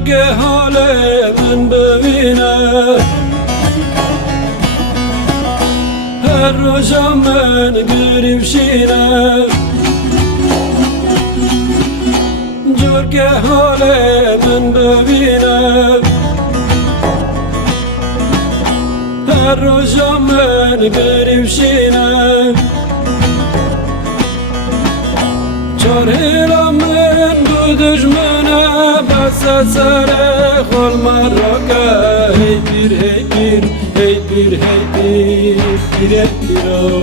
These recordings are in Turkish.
که حال من ببینه هر روزم من گریب شینه جور که حال من ببینه هر روزم من گریب شینه چار هیلا من دو دشمنه بس سر خال مرا که هی پیر هی پیر هی پیر هی پیر پیره پیرو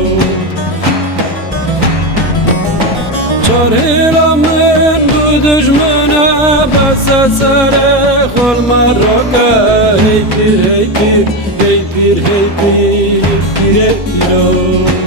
چار هیلا من دو دشمنه بس سر خال مرا که هی پیر هی پیر هی پیر هی پیر پیره پیرو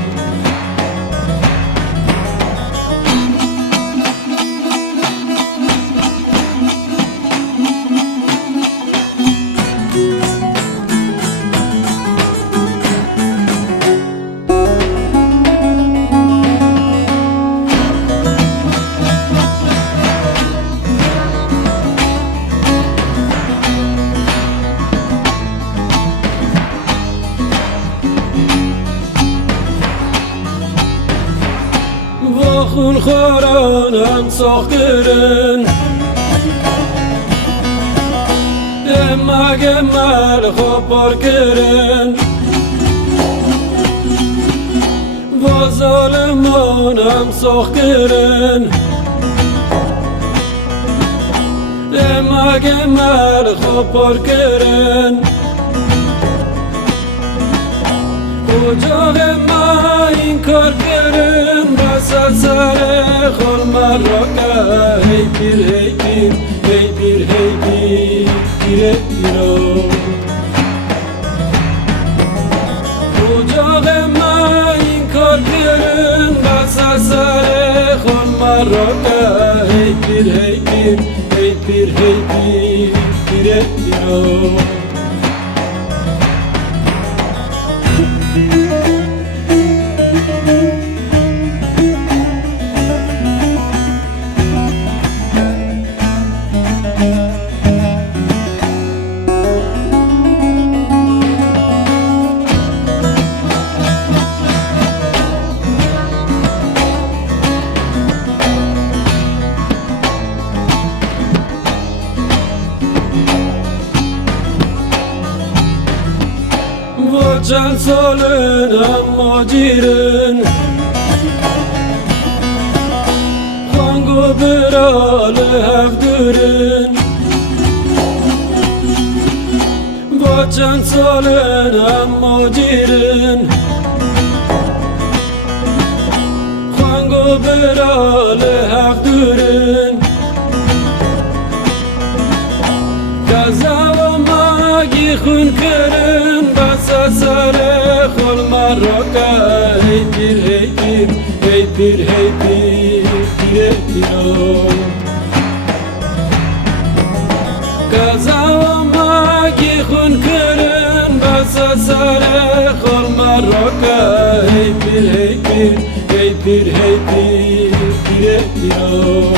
خون خوران هم ساخت کرن اما گمال خواب بار کرن و ظالمان هم ساخت کرن اما گمال خواب بار کرن کجا ما این کار کرن سر خال مرا که هی پیر هی پیر هی پیر هی پیر پیره پیرو اجاق ما این کار کرن بس سر خال مرا که هی پیر هی پیر هی پیر هی پیر پیره پیرو چند سالن اما جیرن خانگو برال هفدورن با چند سالن اما جیرن خانگو برال هفدورن گزا و ماگی خون کرن سر خال مرا که هی پیر هی پیر هی پیر هی پیر پیره پیرو گزا و ماگی خون کرن بس سر خال مرا که هی پیر هی پیر هی پیر هی پیر پیره پیرو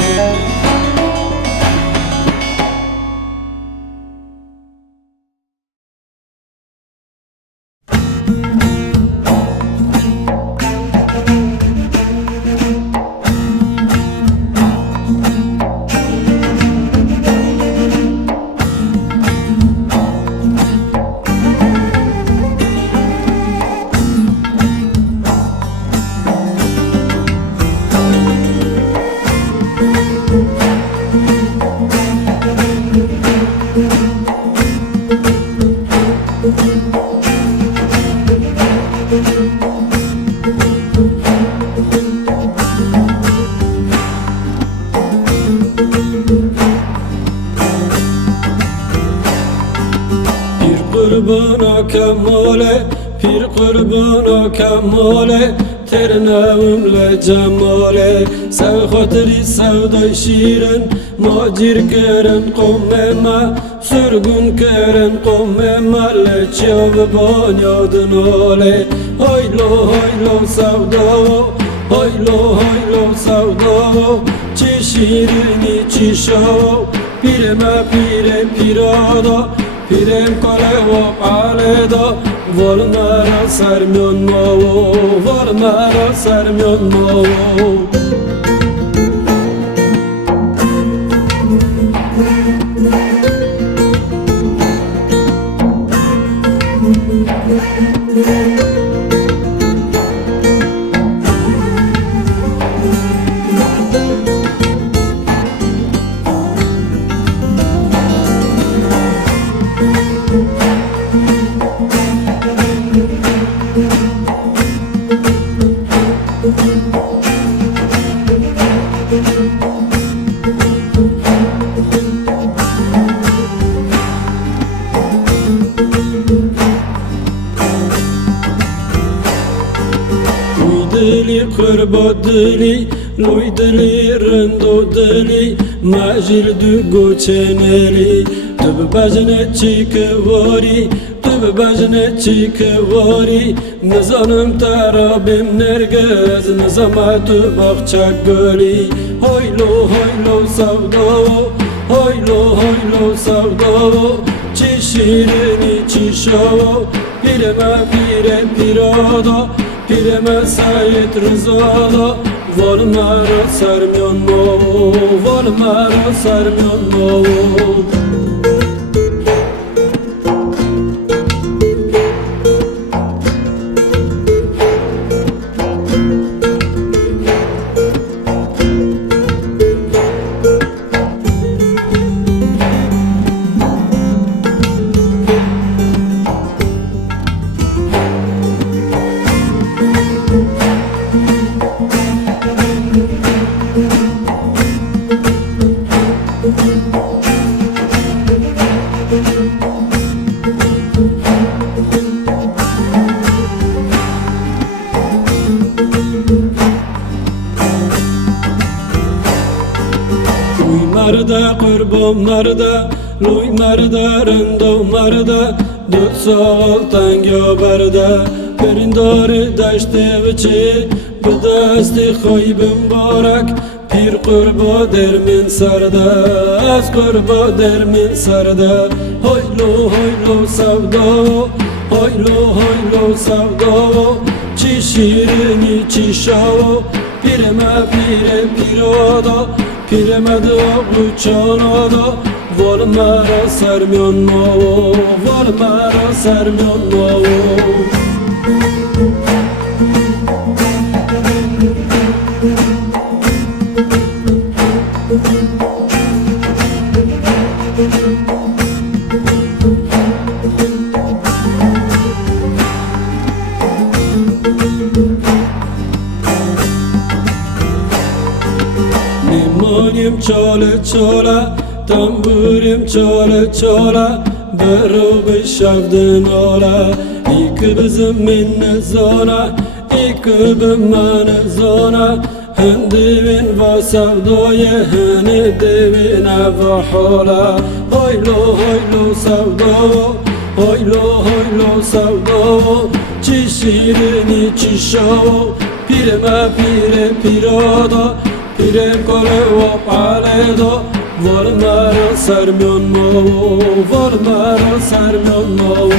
قربانا کماله پیر قربانا کماله ترنم لجماله سو خاطری سودای شیرن ماجیر کرن قوم ما سرگون کرن قوم ما لچیا و بانیاد ناله هایلو هایلو سودا Haylo haylo sevda çi şirini çi şav Pireme pire pirada Pirem kale ve aleda Varmara sermyon mavo Varmara sermyon mavo Dili kurba dili Luy dili rendo dili Majil du goçeneli Tüb bajne çikvari Tüb bajne çikvari Nizanım tarabim nergez Nizamatu bakçak gölü Haylo haylo savda Haylo haylo savda Çi şirini çi şava Pireme pire pirada Pireme sayet rızada Varmara sermyon mavo Varmara sermyon mavo Marda kurban marda Luy marda rendo marda Dut sağal tanga barda Berindari daşte viçi Bidasti xoybim barak Pir kurba dermin sarda Az kurba dermin sarda Haylo haylo savda Haylo haylo savda Çi şirini çi şava Pireme pire pirada Pireme de uçanada Varmara sermyon mavo Varmara sermyon mavo Limanim çale çala Tamburim çale çala Berobi şavdın ola İki bizim minne zona İki bimane zona Hendivin va sevdaya Hani divine va hola Haylo haylo sevda Haylo haylo sevda Çi şirini çi şava Pireme pire pirada Pirem kole ve aleda Varmara sermyon mavo Varmara sermyon mavo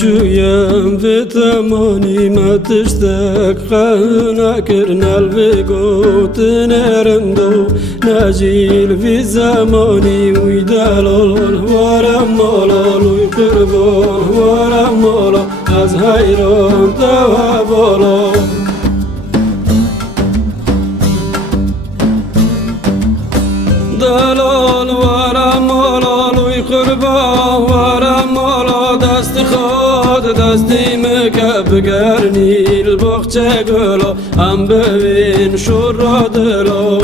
Çuyem ve tamani tiştek Khana kirnal ve gotin erendo Najil ve zamani Uydalol varam molol Uy kurban varam molol Az hayran tava bolo Dalol varam molol Uy kurban varam molol Dasti خود دستی مکب بگرنی البخچه گلا هم ببین شور را دلا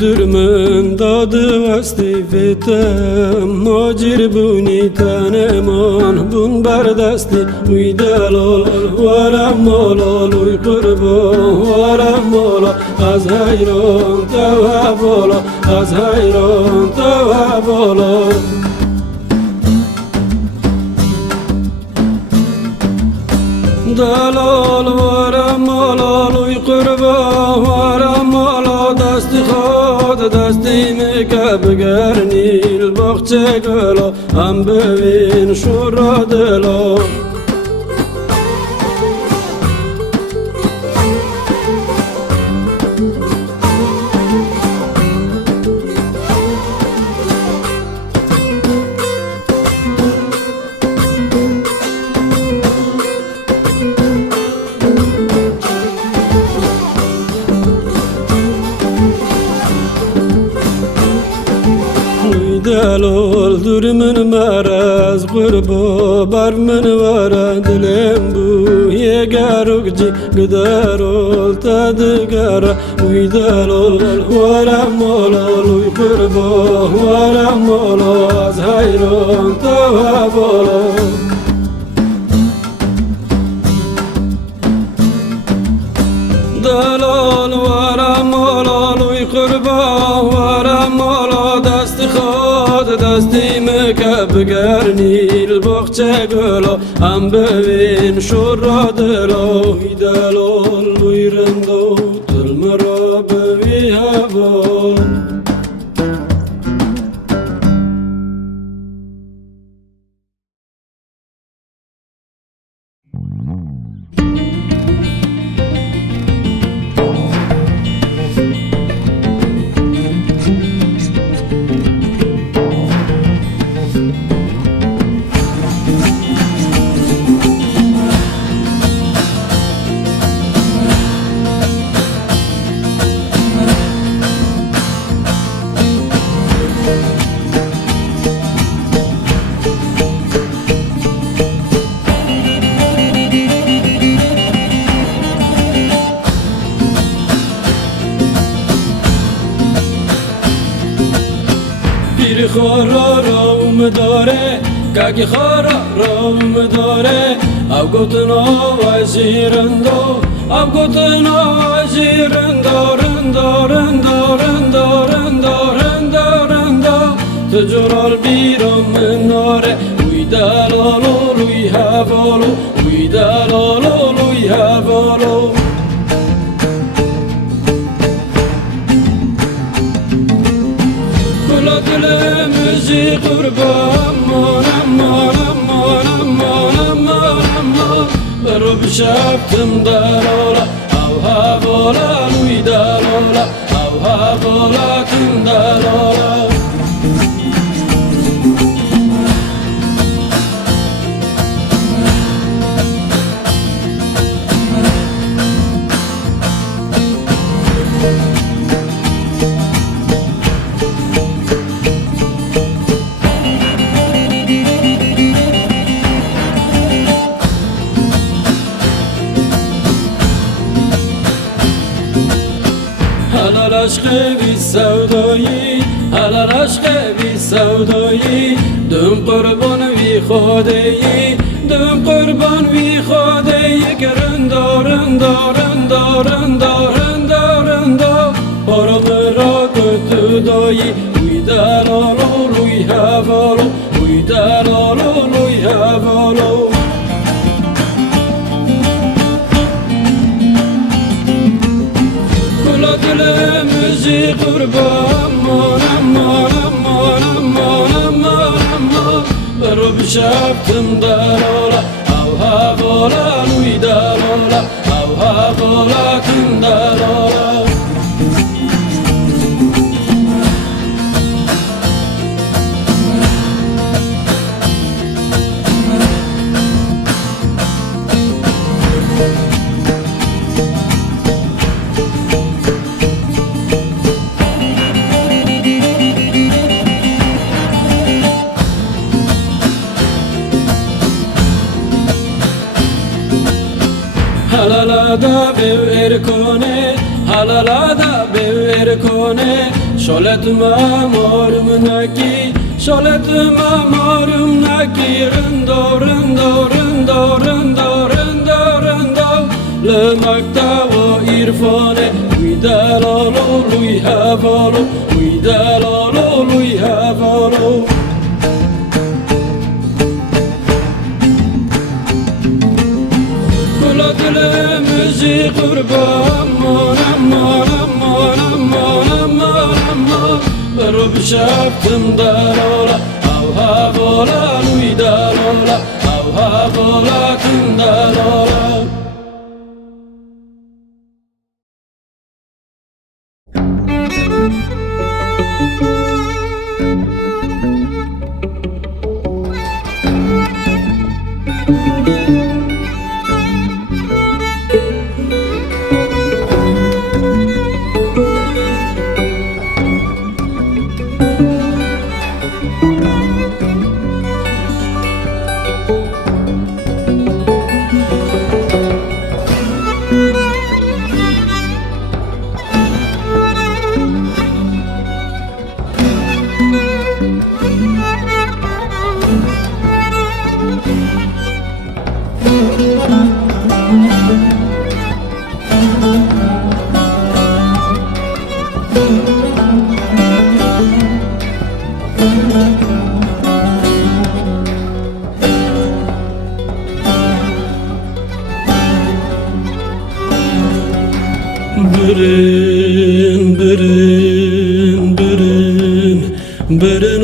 Dürmün dadı vasti fitem Macir buni taneman bun berdesti Uy delal varam malal uy kurban varam malal Az hayran tevheb ola Az hayran tevheb ola Delal varam malal uy kurban varam malal Desti دستی میکه بگرنی البخچه گلا هم ببین شور را دلا دلال دور من مرز قربا بر من وره دلم بو یه گروگ جی گدرال تدگره وی دلال ورم مالال وی قربا ورم مالا از حیران تا بالا دلال ورم مالال وی قربا ورم مالا دستی مکه بگرنی البخچه گلا هم ببین شور را دلا وی دلال وی رندو دل مرا بوی هوا خورا روم داره کاکی خورا روم داره او گوتنا و شیرندو او گوتنا و شیرندو رندو رندو رندو رندو رندو رندو تجرال بیرم من داره وی دلالو روی هفالو وی دلالو روی هفالو دلمزی قربان مانم برو بشفتم دلالا او هوالا لوی دلالا او هوالا تم دلالا عشق بی سودایی هلال عشق بی سودایی دم قربان وی خودایی دم قربان وی خودایی که رندا رندا رندا رندا رندا رندا پارم را کتو دایی وی دلالو روی هوالو وی دلالو روی هوالو دلمزی قربان مانم برو بشفتم دلالا او هوالا لوی دلالا او هوالا تم دلالا Halalada bever kone, halalada bever kone. Şoletma morum naki, şoletma morum naki. Rendo, rendo, rendo, rendo, rendo, rendo. Le maktavo irfane, uydalalo, lui havalo, uydalalo, lui havalo. Dilimizci kurban aman aman aman aman aman aman Verib şaptım dalola Av havola luy dalola Av havola tüm dalola Birin, birin, birin, birin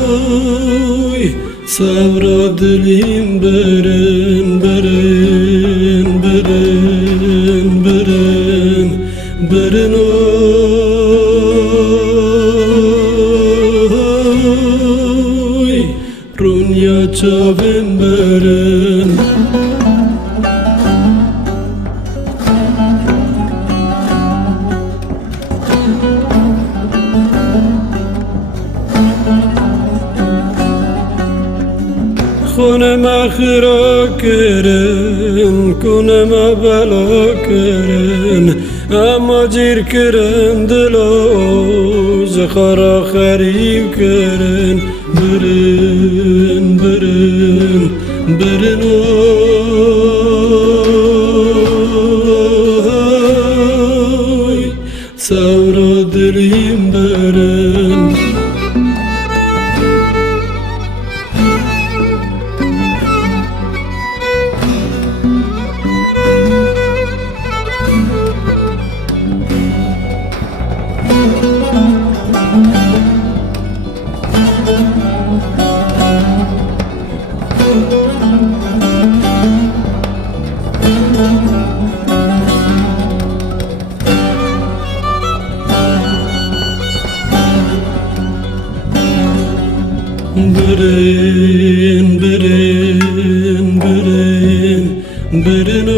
oy Sevra dilim birin, birin, birin, birin, birin oy Runya çavim birin Kunema khira kirin, kunema bela kirin Ama cir kirin dilo, zekhara kharib kirin Birin, birin, birin oy Sevra dilim birin Birin, birin, birin, birin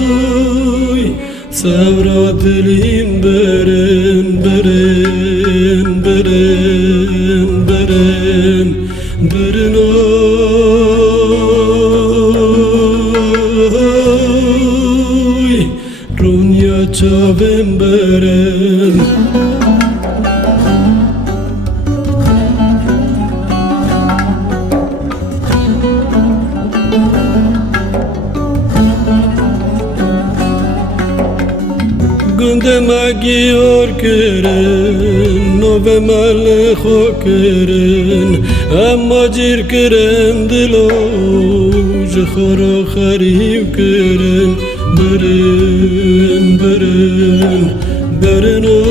oy Sevra dilim birin, birin, birin, birin, birin oy Runya çavim birin Gundema giyor kirin, nove melekho kirin Amma cir kirin dilo, zekhara kharib kirin Birin, birin, birin oy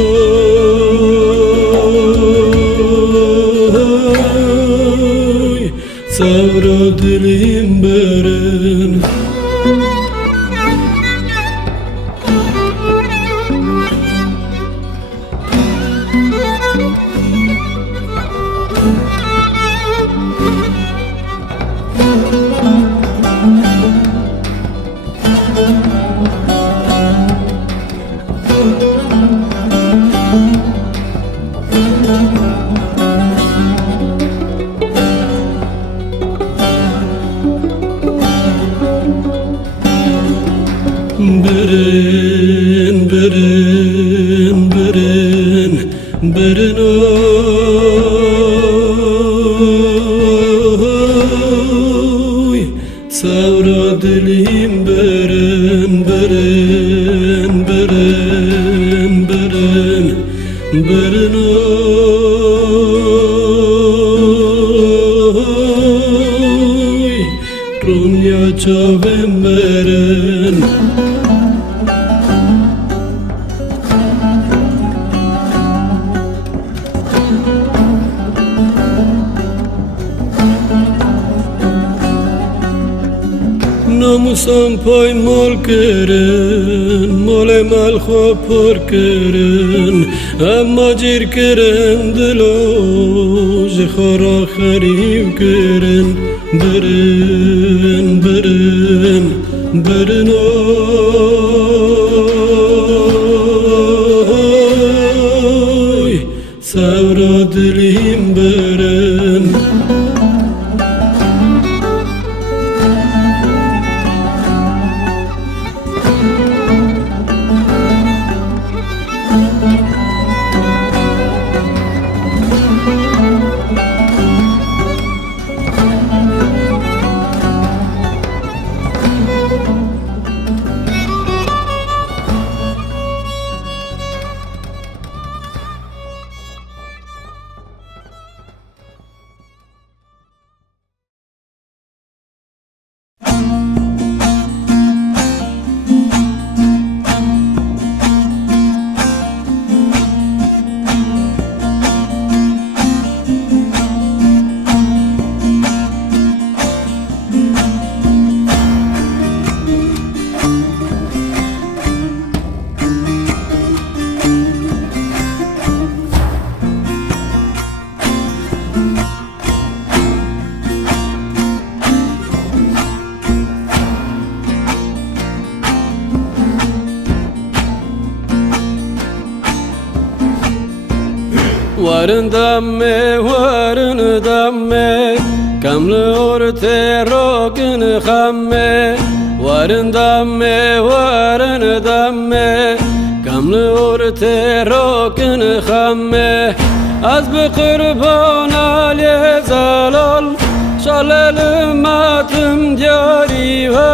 Sevra dilim birin برن برن برن oy Savra dilim برن برن برن برن برن oy Ronya çavem برن Namusam paymal keren, mole mal khopar keren, amma jir keren diloj khara kharib keren, beren beren beren oy, savra dilim beren. Warın damme, kamlı orte rokin khamme. Warın damme, kamlı orte rokin khamme. Az bi qurban ali zalal, shalal matim diyari va.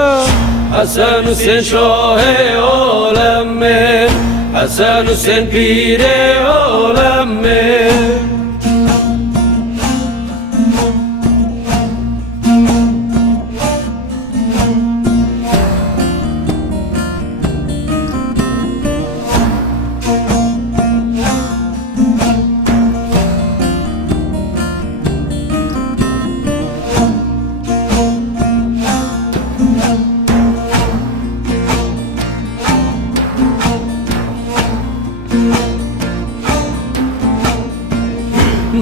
Hasan Hüseyin şahe alemme, Hasan Hüseyin pire alemme.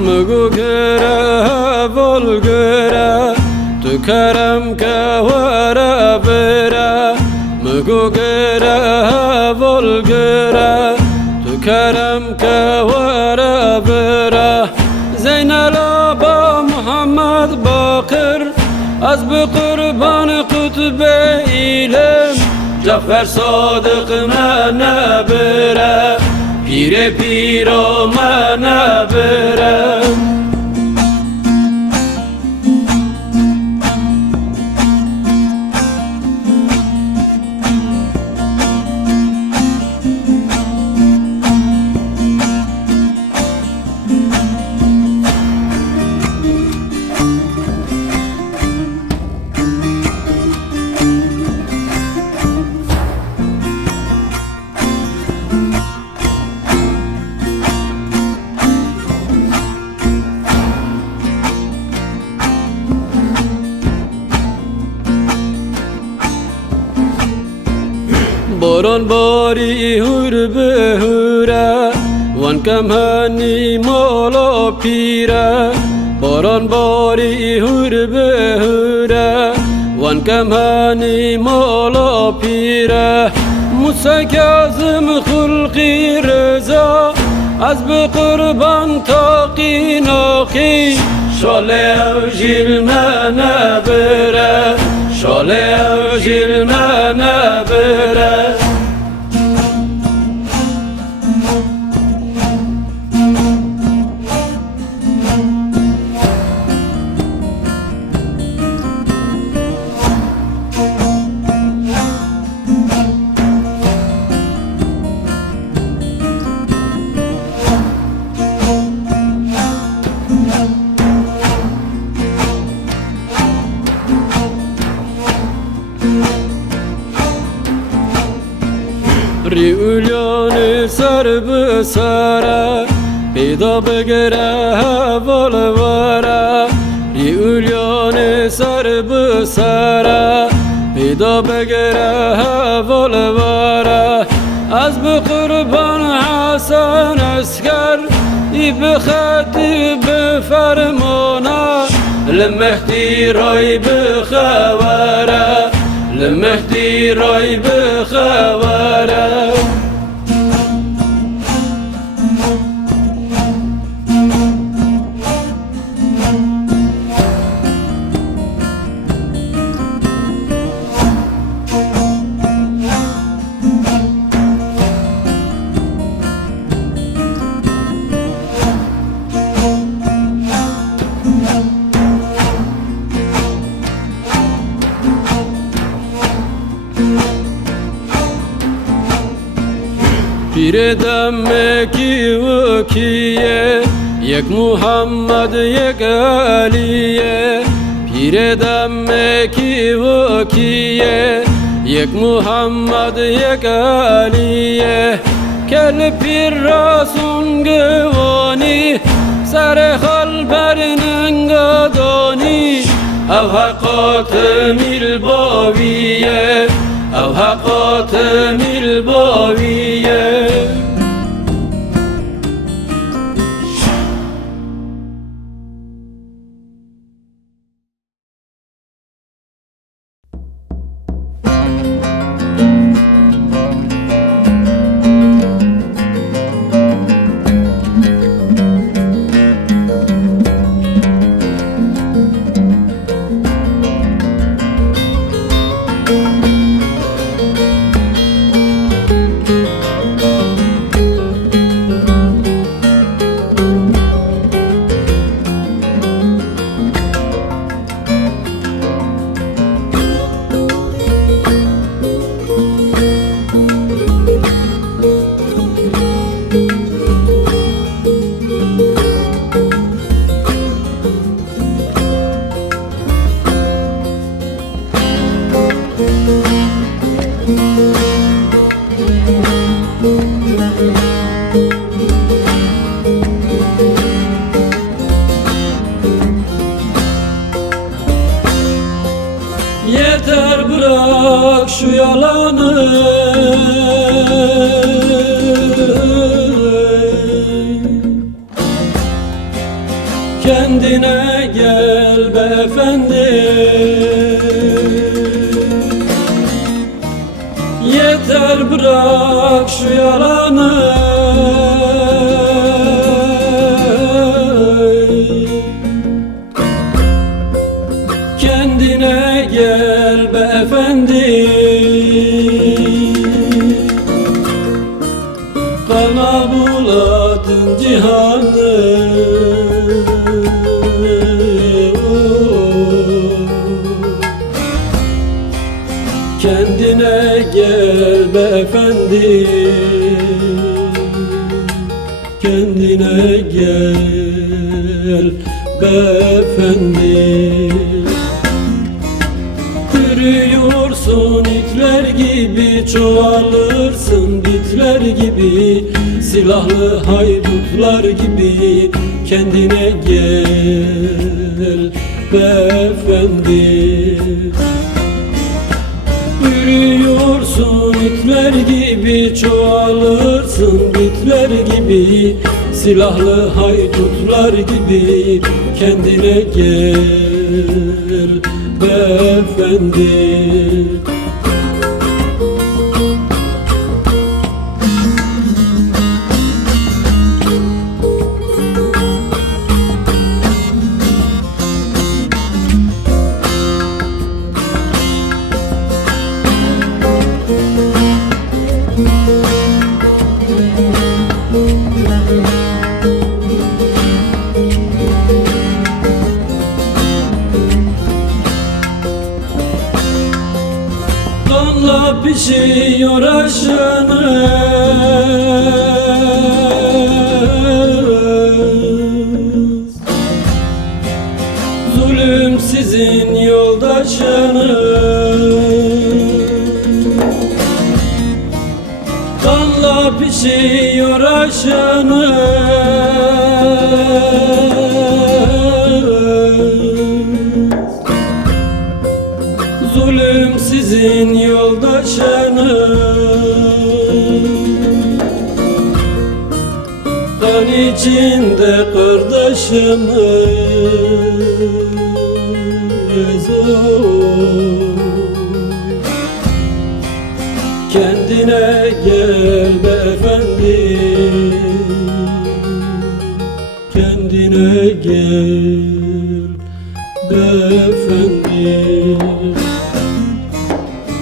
Mego göre vol göre tu kerem ke vara bera. Mego göre vol göre tu kerem ke vara bera. Zeynel Aba Muhammed Bakır az bi kurban kutbe ilim. Cafer Sadık mene bera, pire piro mene bera. Boran bari hur be hura, wan kam hani mola pira. Boran bari hur be hura, wan kam hani mola pira. Musa Kazım khulqi reza, az bi qurban taqi naqi. Shale avjil mana bera, shale avjil mana bera. Riulyonu sarı sara Peyda begere havalı vara Riulyonu sarı sara Peyda begere havalı vara Az bu kurban Hasan Asker İbi khati بفرمانا لمهدي راي بخواره لمهدي راي بخواره Pir Mekki Vkiye Yek Muhammed yek Aliye Pir Mekki Vkiye Yek Muhammed yek Aliye Kel Pir Rasun Gevani Sar Halberinin Gadani Ev Hakkatım İlbaviye Ev Hakkatım İlbaviye Yeter bırak şu yalanı Kendine gel beyefendi Yeter bırak şu yalanı Kendine gel beyefendi Kana buladın cihanı Kendine gel beyefendi Kendine gel beyefendi Yürüyorsun itler gibi çoğalırsın bitler gibi Silahlı haydutlar gibi kendine gel beyefendi Yürüyorsun itler gibi çoğalırsın bitler gibi Silahlı haydutlar gibi kendine gel beyefendi Kanla pişiyor aşınız Zulüm sizin yoldaşınız pişiyor aşınız, zulüm sizin yoldaşınız. Kan içinde kardeşimiz kendine gel beyefendi, kendine gel beyefendi.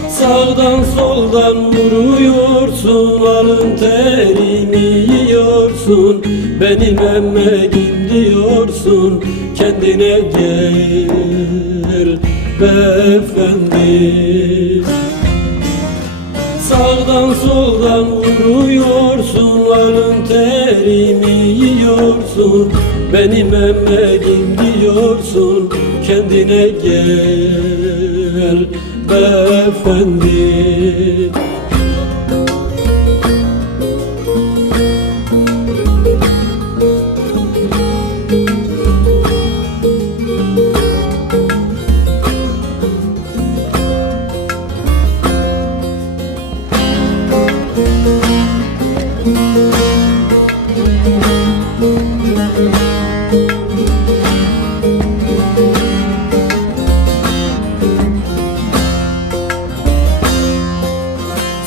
Sağdan soldan vuruyorsun, alın terimi yiyorsun, benim emmeğim diyorsun, kendine gel beyefendi. Sağdan soldan vuruyorsun, alın terimi yiyorsun, benim emmeğim diyorsun, kendine gel beyefendi.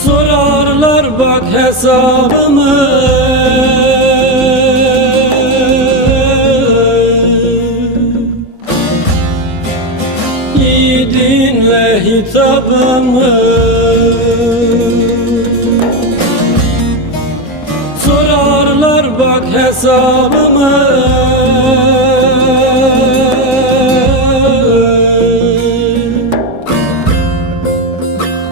Sorarlar bak hesabımı, iyi dinle hitabımı. Sorarlar bak hesabımı,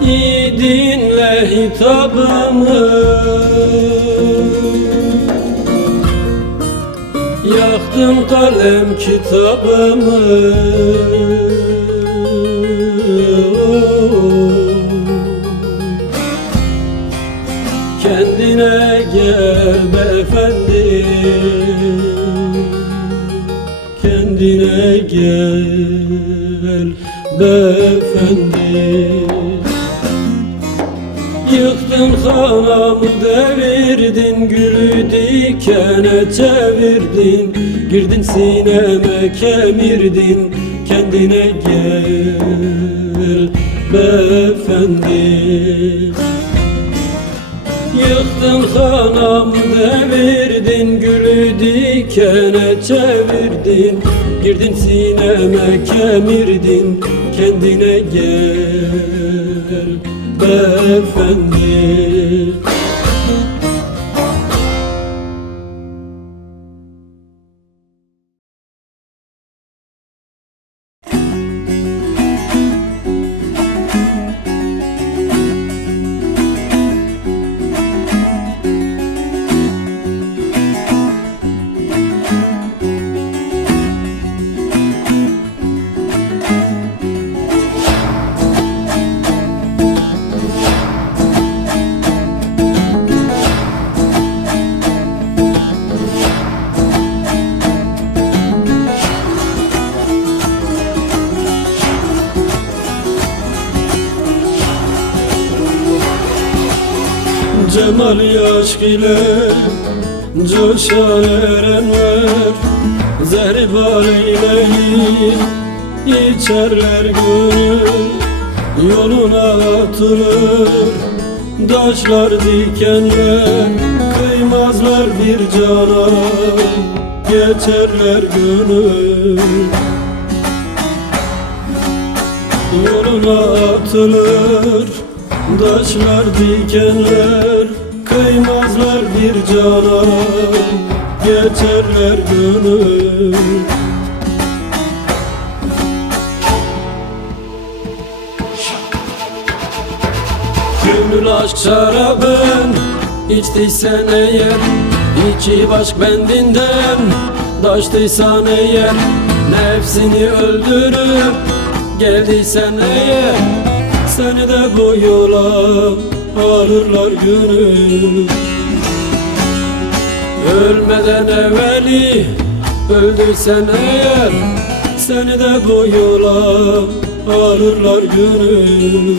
iyi dinle hitabımı. Yaktım kalem kitabımı, kendine gel beyefendi, kendine gel beyefendi. Yıktın hanamı devirdin, gülü dikene çevirdin, girdin sineme kemirdin, kendine gel beyefendi. Yıktın hanamı devirdin, gülü dikene çevirdin, girdin sineme kemirdin, kendine gel beyefendi. Cemal aşk ile coşan erenler, zehri eyleyip içerler gönül. Yoluna atılır taşlar dikenler, kıymazlar bir cana, geçerler gönül. Yoluna atılır taşlar dikenler, kıymazlar bir cana, geçerler gönül. Gönül aşk şarabın içtiysen eğer, iki baş bendinden taştıysan eğer, nefsini öldürüp geldiysen eğer, seni de bu yola alırlar günü. Ölmeden evveli öldüysen eğer, seni de bu yola alırlar günü.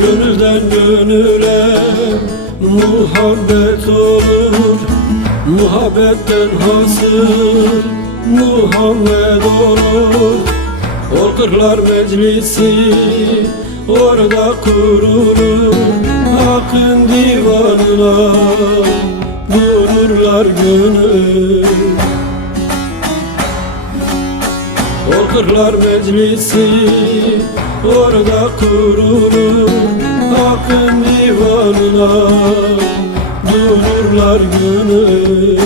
Gönülden gönüle muhabbet olur, muhabbetten hasıl Muhammed olur. O kırlar meclisi orada kurulur, Hakk'ın divanına dururlar gönül. O kırlar meclisi orada kurulur, Hakk'ın divanına dururlar gönül.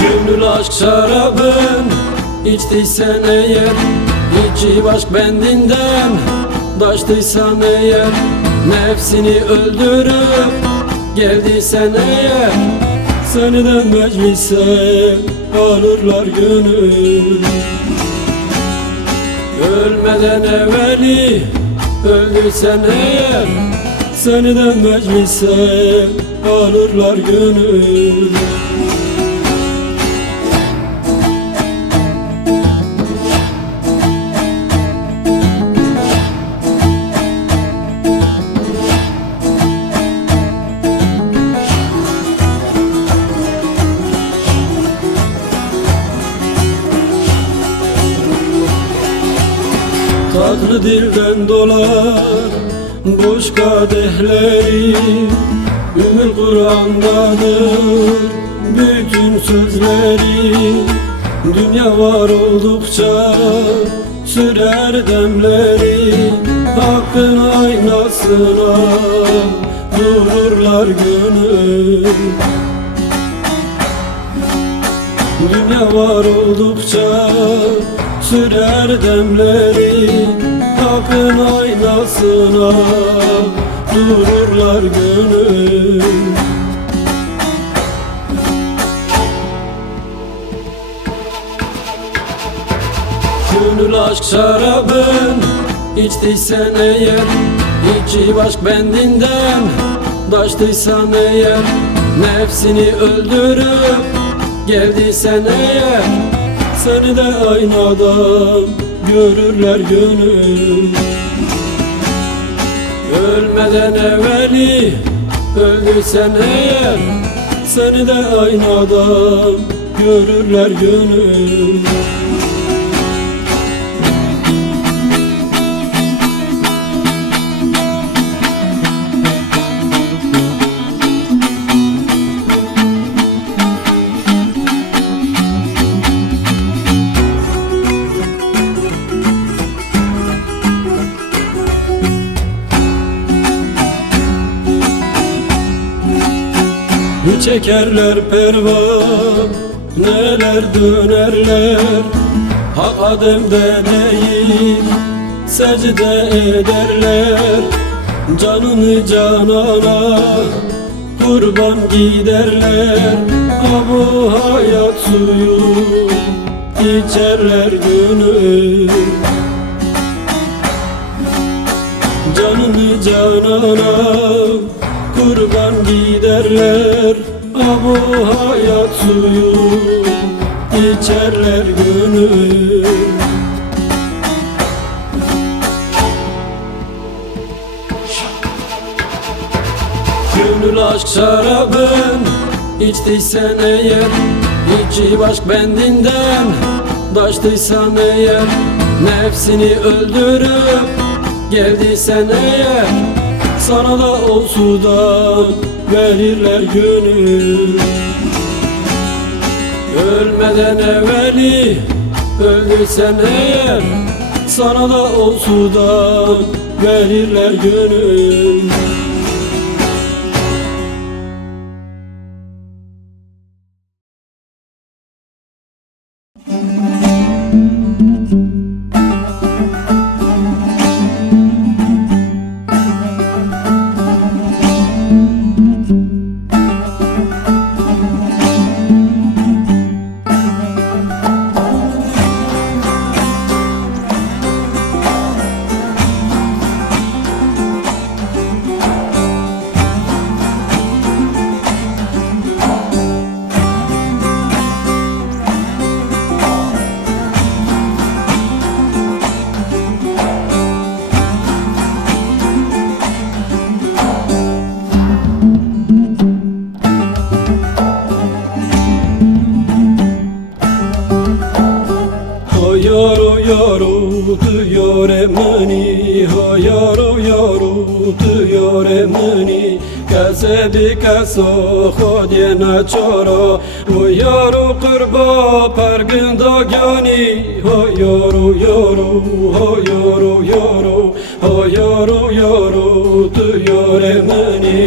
Gönül aşk şarabın içtiysen eğer, içi aşk bendinden taştıysan eğer, nefsini öldürüp geldiysen eğer, seni de meclise alırlar gönül. Ölmeden evveli öldüysen eğer, seni de meclise alırlar gönül. Tatlı dilden dolar boş kadehleri, Ümmül Kur'an'dadır bütün sözleri. Dünya var oldukça sürer demleri, Hakkın aynasına dururlar gönül. Dünya var oldukça sürer demleri, Hakkın aynasına dururlar gönül. Gönül aşk şarabın içtiysen eğer, içi aşk bendinden taştıysan eğer, nefsini öldürüp geldiysen eğer, seni de aynadan görürler gönül. Ölmeden evveli öldüysen eğer, seni de aynadan görürler gönül. Çekerler pervaneler dönerler, Hak Adem'de değil secde ederler. Canını canana kurban giderler, bu hayat suyu içerler gönül. Canını canana kurban giderler, bu hayat suyu içerler gönül. Gönül aşk şarabın içtiysen eğer, içi aşk bendinden taştıysan eğer, nefsini öldürüp geldiysen eğer, sana da o sudan verirler gönül. Ölmeden evveli öldüysen eğer, Sana da o sudan verirler gönül. Yaro yaro tu yore mani, ho yaro yaro tu yore mani. Kase bi kaso khodiye nachoro, ho yaro qurba parganda gyani. Ho yaro yaro, ho yaro yaro, ho yaro yaro tu yore mani.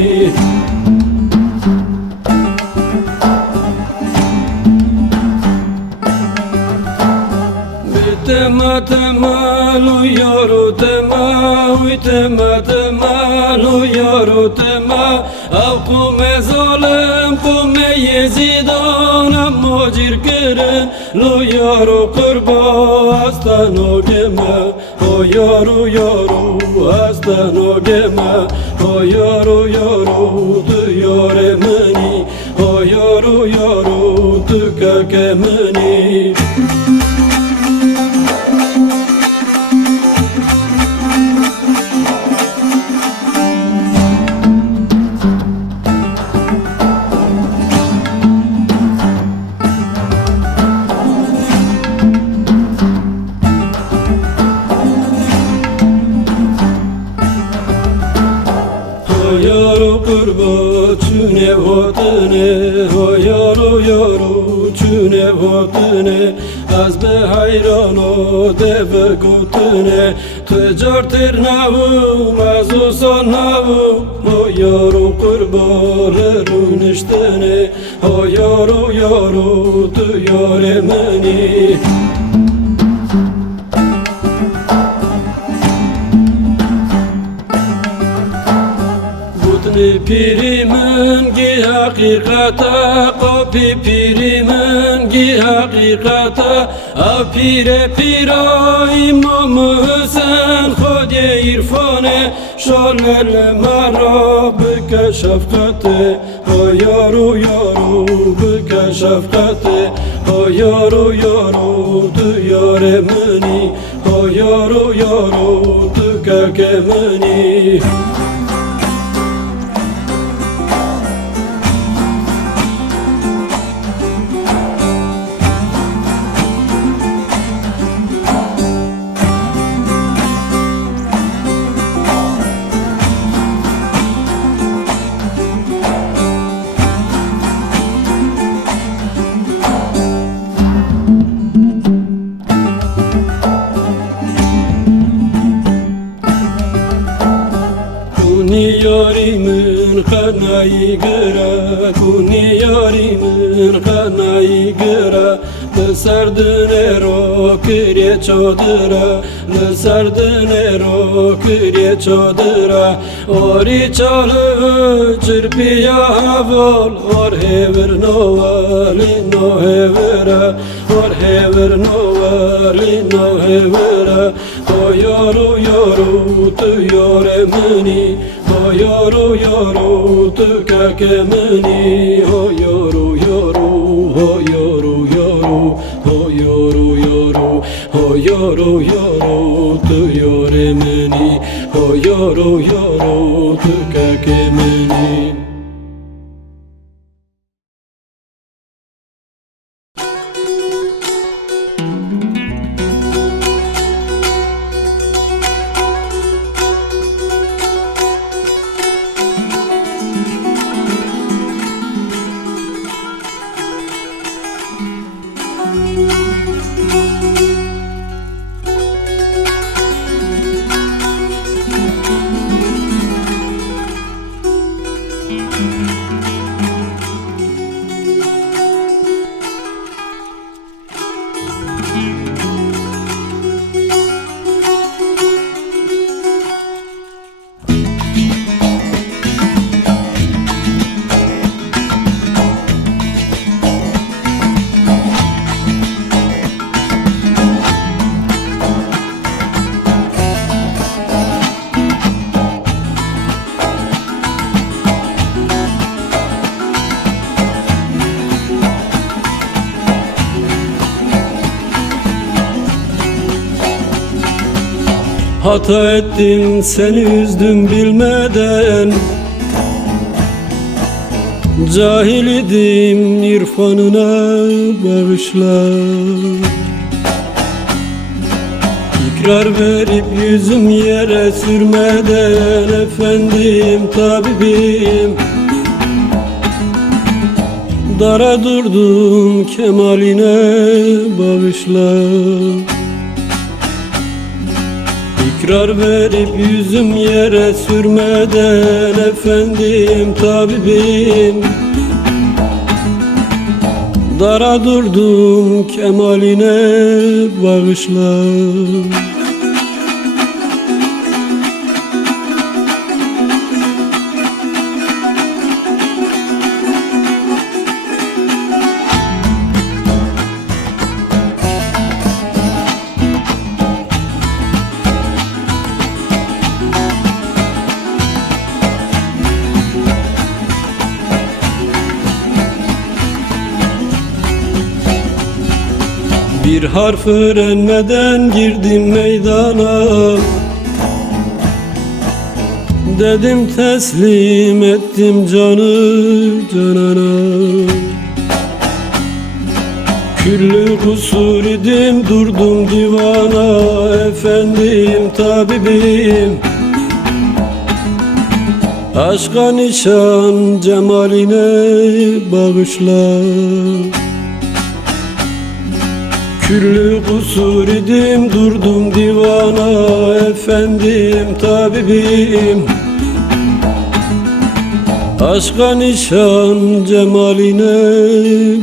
Tema tema lo yaro tema, uy tema tema lo yaro tema. Av kume zalim kume yezidan amma cirkirin lo yaro kurba astan o geme. O yaro yaro astan o geme. O yaro yaro tu yore mani. O yaro yaro tu kake mani. Yaro kurba çüne vatane, ho yaro yaro çüne vatane. Az be hayrano deve gutune, tüccar navum az usan navum. Ho yaro kurba lerun iştene, ho yaro yaro tu yare meni. Pirimin gi hakikata, qapi pirimin gi hakikata. A pire pira İmam Hüseyin khodiye irfane, şalel mara bike şefkate. O yaro yaro bike şefkate. O yaro yaro tu yare meni. O yaro yaro tu kake meni. Yarimin kanayı gıra, kuni yarimin kanayı gıra. Lısardın ero kırye çadıra, lısardın ero kırye çadıra. Ori çalı çırpiya haval, or hever novali no hevera, or hever novali no hevera. O yaro yaro tu yore meni. O yaro yaro tu kake meni. O yaro yaro, o yaro yaro, o yaro yaro, o yaro yaro tu yore meni. O yaro yaro tu kake meni. Hata ettim, seni üzdüm bilmeden. Cahil idim, irfanına bağışla. İkrar verip yüzüm yere sürmeden, efendim tabibim, dara durdum, kemaline bağışla. İkrar verip yüzüm yere sürmeden, efendim tabibim, dara durdum, kemaline bağışla. Bir harf öğrenmeden girdim meydana. Dedim teslim ettim canı canana. Küllü kusur idim, durdum divana, efendim tabibim, aşka nişan, cemaline bağışla. Küllü kusur idim, durdum divana, efendim tabibim, aşka nişan, cemaline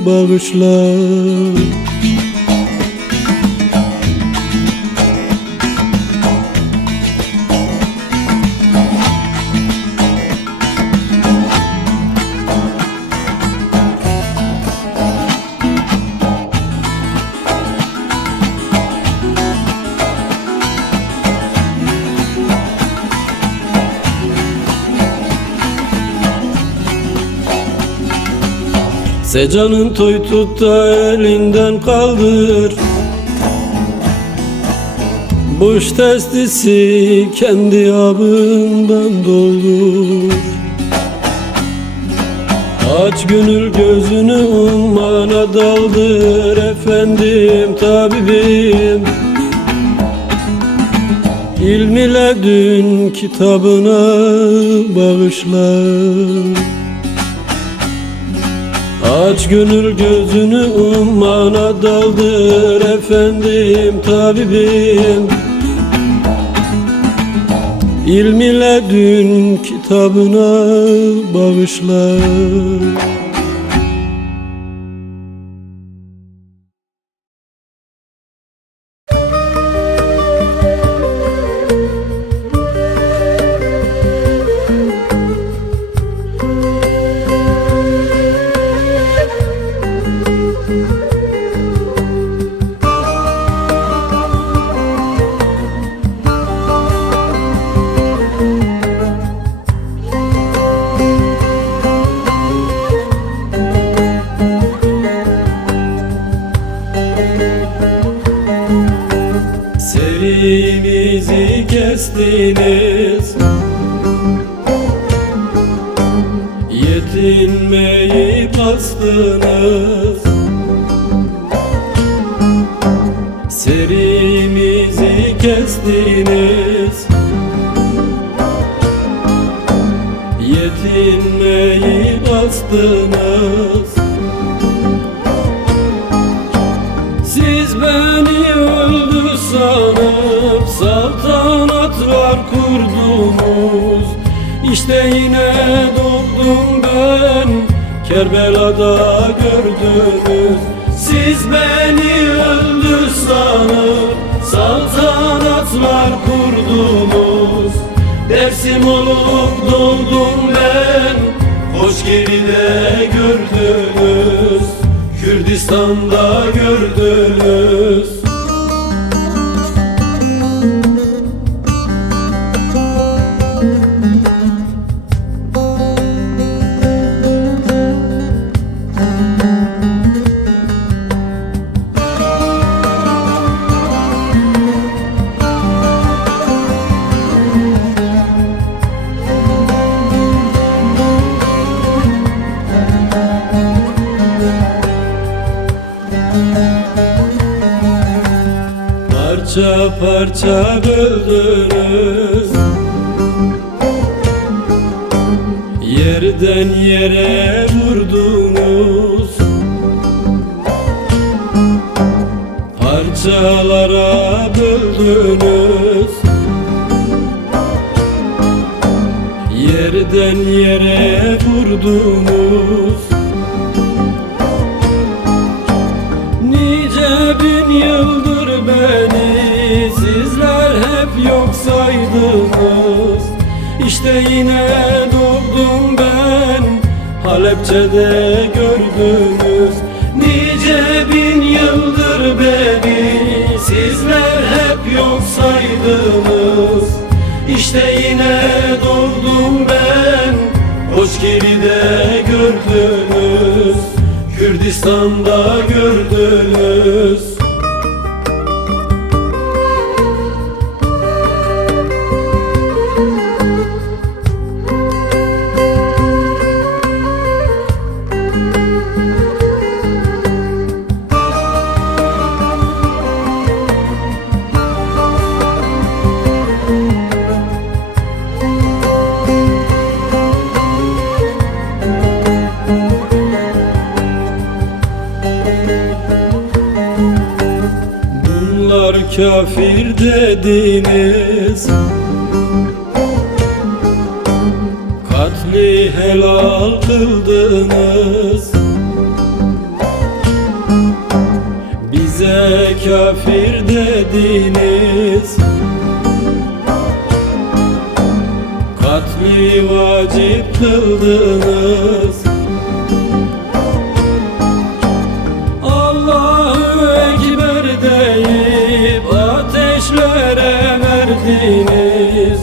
bağışla. Secanın toy tut da elinden kaldır, boş testisi kendi abından doldur. Aç gönül gözünü, ummana daldır, efendim tabibim, İlm ile dün kitabına bağışla. Aç gönül gözünü, ummana daldır, efendim tabibim, İlm ile dün kitabına bağışla. Serimizi kestiniz, yetinmeyi bastınız. Serimizi kestiniz, yetinmeyi bastınız. Siz beni öldü sanıp saltanatlar kurdunuz, İşte yine doğdum ben, Kerbela'da gördünüz. Siz beni öldü sanıp saltanatlar kurdunuz. Dersim olup doğdum ben, hoş geride gördünüz, Kürdistan'da gördünüz. Parça parça böldünüz, yerden yere vurdunuz. Parçalara böldünüz, yerden yere vurdunuz. Nice bin yıldır beni sizler hep yok saydınız. İşte yine doğdum ben, Halepçe'de gördünüz. Nice bin yıldır beni sizler hep yok saydınız. İşte yine doğdum ben, Hoşgiri'de gördünüz, Kürdistan'da gördünüz. Bunlar kafir dediniz, katli helal kıldınız. Bize kafir dediniz, katli vacip kıldınız. Allahu Ekber deyip ateşlere verdiniz.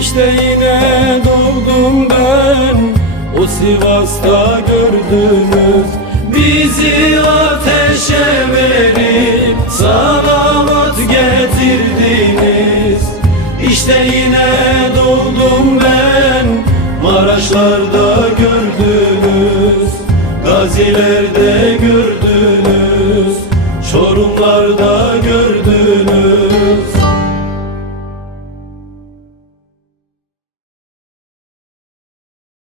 İşte yine doğdum ben, o Sivas'ta gördünüz. Bizi ateşe verip salavat getirdiniz. İşte yine doğdum ben, Maraşlarda gördünüz, Gazilerde gördünüz, Çorumlarda